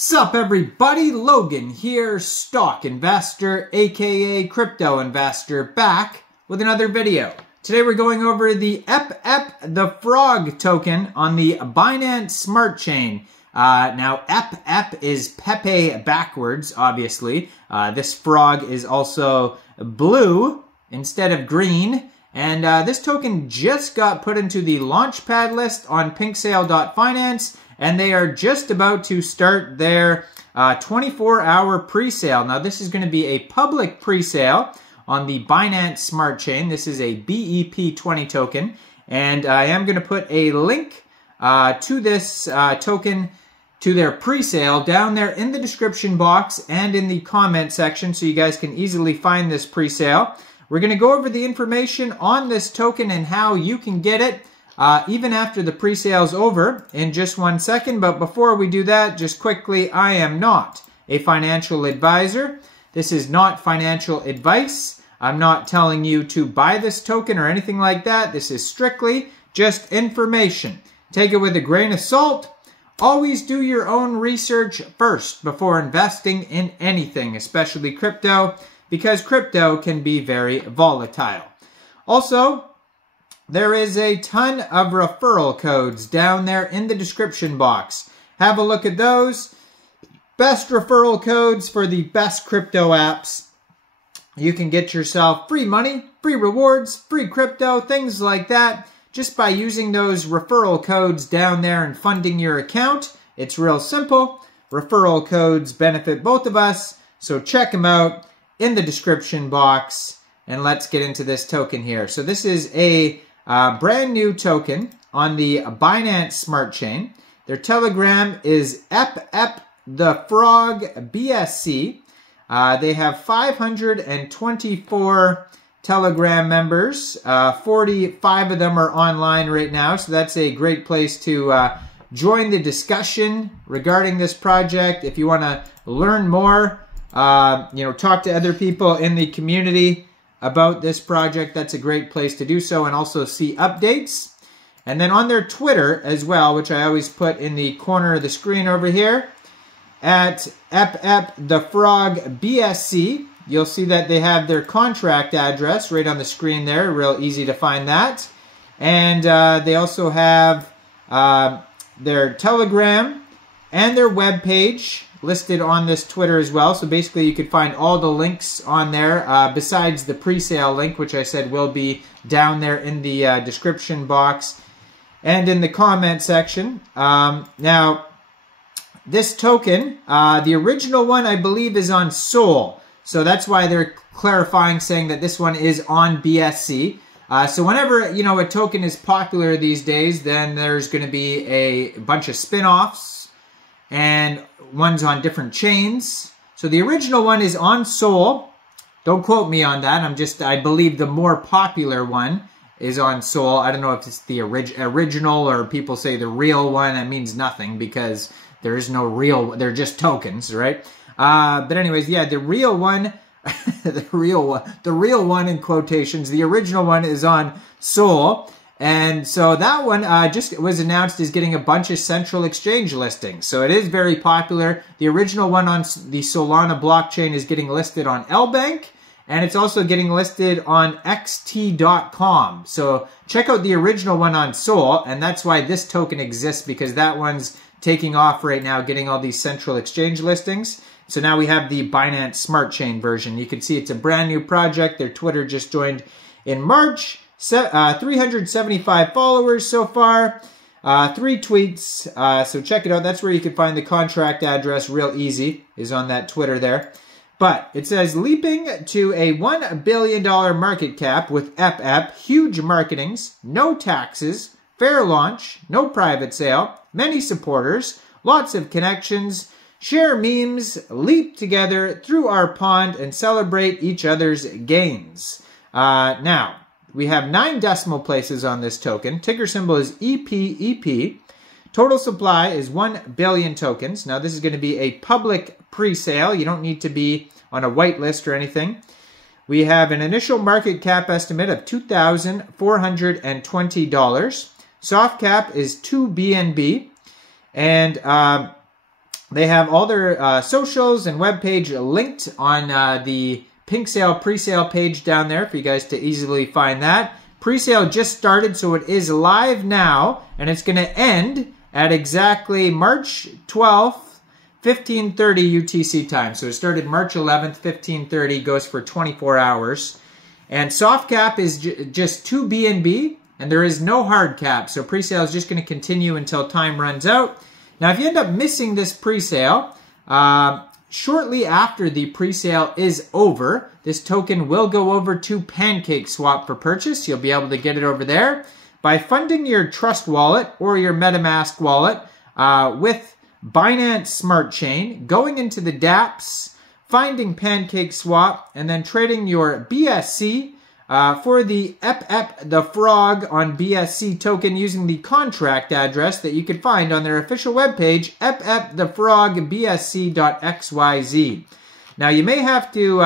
Sup everybody, Logan here, stock investor, aka crypto investor, back with another video. Today we're going over the Epep, the frog token on the Binance Smart Chain. Now Epep is Pepe backwards, obviously. This frog is also blue instead of green. And this token just got put into the launchpad list on Presale.finance. And they are just about to start their 24-hour pre-sale. Now, this is going to be a public pre-sale on the Binance Smart Chain. This is a BEP20 token. And I am going to put a link to this token to their pre-sale down there in the description box and in the comment section so you guys can easily find this pre-sale. We're going to go over the information on this token and how you can get it even after the pre-sale is over in just 1 second. But before we do that, just quickly, I am not a financial advisor. This is not financial advice. I'm not telling you to buy this token or anything like that. This is strictly just information. Take it with a grain of salt. Always do your own research first before investing in anything, especially crypto, because crypto can be very volatile. Also, there is a ton of referral codes down there in the description box. Have a look at those. Best referral codes for the best crypto apps. You can get yourself free money, free rewards, free crypto, things like that, just by using those referral codes down there and funding your account. It's real simple. Referral codes benefit both of us, so check them out in the description box. And let's get into this token here. So this is a brand new token on the Binance Smart Chain. Their Telegram is Epep the Frog BSC. They have 524 Telegram members. 45 of them are online right now, so that's a great place to join the discussion regarding this project. If you want to learn more, talk to other people in the community about this project, that's a great place to do so, and also see updates. And then on their Twitter as well, which I always put in the corner of the screen over here, at Epep the Frog BSC, you'll see that they have their contract address right on the screen there, real easy to find that. And they also have their Telegram and their web page listed on this Twitter as well. So basically you could find all the links on there besides the pre-sale link, which I said will be down there in the description box and in the comment section. Now, this token, the original one I believe is on Sol. So that's why they're clarifying, saying that this one is on BSC. So whenever, a token is popular these days, then there's going to be a bunch of spin-offs and ones on different chains. So the original one is on Sol. Don't quote me on that. I believe the more popular one is on Sol. I don't know if it's the original or people say the real one. That means nothing because there is no real, they're just tokens, right? But anyways, yeah, the real one, the real one in quotations, the original one is on Sol. And so that one just was announced as getting a bunch of central exchange listings. So it is very popular. The original one on the Solana blockchain is getting listed on LBank. And it's also getting listed on xt.com. So check out the original one on Sol. And that's why this token exists, because that one's taking off right now, getting all these central exchange listings. So now we have the Binance Smart Chain version. You can see it's a brand new project. Their Twitter just joined in March. 375 followers so far, 3 tweets, so check it out. That's where you can find the contract address real easy, is on that Twitter there. But it says, leaping to a $1 billion market cap with Epep, huge marketings, no taxes, fair launch, no private sale, many supporters, lots of connections, share memes, leap together through our pond and celebrate each other's gains. Now, we have 9 decimal places on this token. Ticker symbol is EPEP. Total supply is 1 billion tokens. Now, this is going to be a public pre-sale. You don't need to be on a whitelist or anything. We have an initial market cap estimate of $2,420. Soft cap is 2 BNB. And They have all their socials and webpage linked on the Pinksale presale page down there for you guys to easily find that. Presale just started, so it is live now, and it's going to end at exactly March 12th, 15:30 UTC time. So it started March 11th, 15:30, goes for 24 hours. And soft cap is just 2 BNB, and there is no hard cap. So presale is just going to continue until time runs out. Now, if you end up missing this presale, shortly after the presale is over, this token will go over to Pancakeswap for purchase. You'll be able to get it over there by funding your Trust wallet or your MetaMask wallet with Binance Smart Chain, going into the dApps, finding Pancakeswap, and then trading your BSC for the Epep the Frog on BSC token using the contract address that you could find on their official webpage, epepthefrogbsc.xyz. Now, you may have to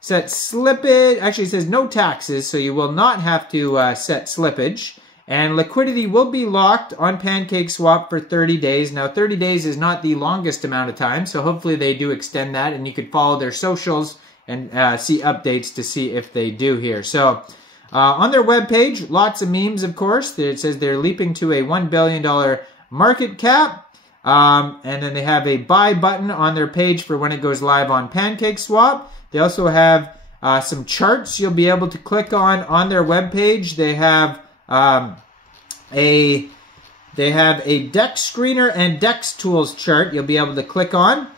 set slippage. Actually, it says no taxes, so you will not have to set slippage. And liquidity will be locked on Pancakeswap for 30 days. Now, 30 days is not the longest amount of time, so hopefully they do extend that, and you could follow their socials and see updates to see if they do here. So, on their webpage, lots of memes, of course. It says they're leaping to a $1 billion market cap. And then they have a buy button on their page for when it goes live on Pancakeswap. They also have some charts you'll be able to click on their webpage. They have a DEX screener and DEX tools chart you'll be able to click on.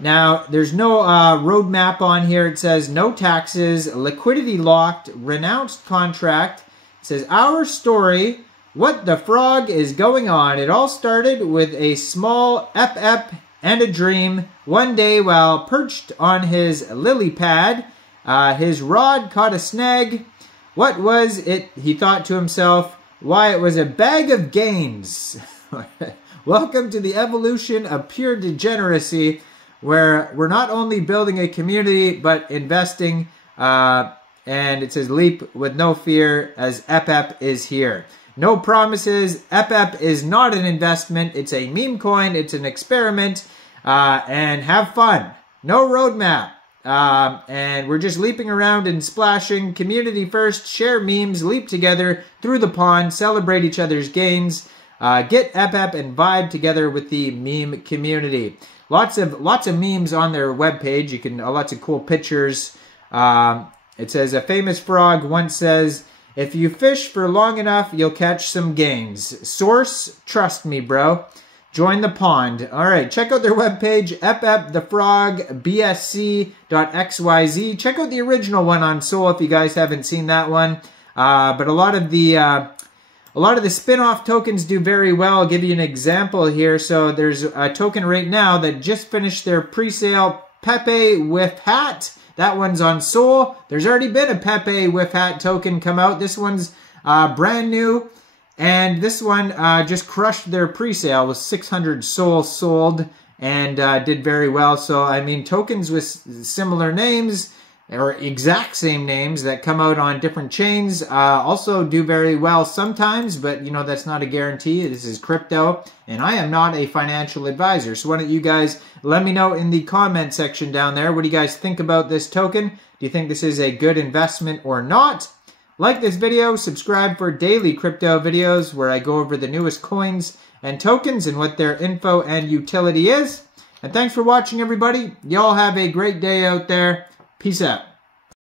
Now, there's no roadmap on here. It says no taxes, liquidity locked, renounced contract. It says our story, what the frog is going on. It all started with a small Epep and a dream. One day while perched on his lily pad, his rod caught a snag. What was it? He thought to himself. Why, it was a bag of gains. Welcome to the evolution of pure degeneracy, where we're not only building a community, but investing, and it says leap with no fear as Epep is here. No promises. Epep is not an investment. It's a meme coin. It's an experiment, and have fun. No roadmap. And we're just leaping around and splashing. Community first, share memes, leap together through the pond, celebrate each other's gains, get Epep and vibe together with the meme community. Lots of memes on their webpage. You can lots of cool pictures. It says a famous frog once says, "If you fish for long enough, you'll catch some gains." Source, trust me, bro. Join the pond. All right, check out their webpage, epepthefrogbsc.xyz. Check out the original one on Sol if you guys haven't seen that one. But a lot of the spin-off tokens do very well. I'll give you an example here. So there's a token right now that just finished their pre-sale, Pepe with hat. That one's on Sol. There's already been a Pepe with hat token come out. This one's brand new. And this one just crushed their pre-sale with 600 Sol sold and did very well. So, I mean, tokens with similar names or exact same names that come out on different chains also do very well sometimes, but, you know, that's not a guarantee. This is crypto, and I am not a financial advisor. So why don't you guys let me know in the comment section down there. What do you guys think about this token? Do you think this is a good investment or not? Like this video, subscribe for daily crypto videos where I go over the newest coins and tokens and what their info and utility is. And thanks for watching, everybody. Y'all have a great day out there. Peace out.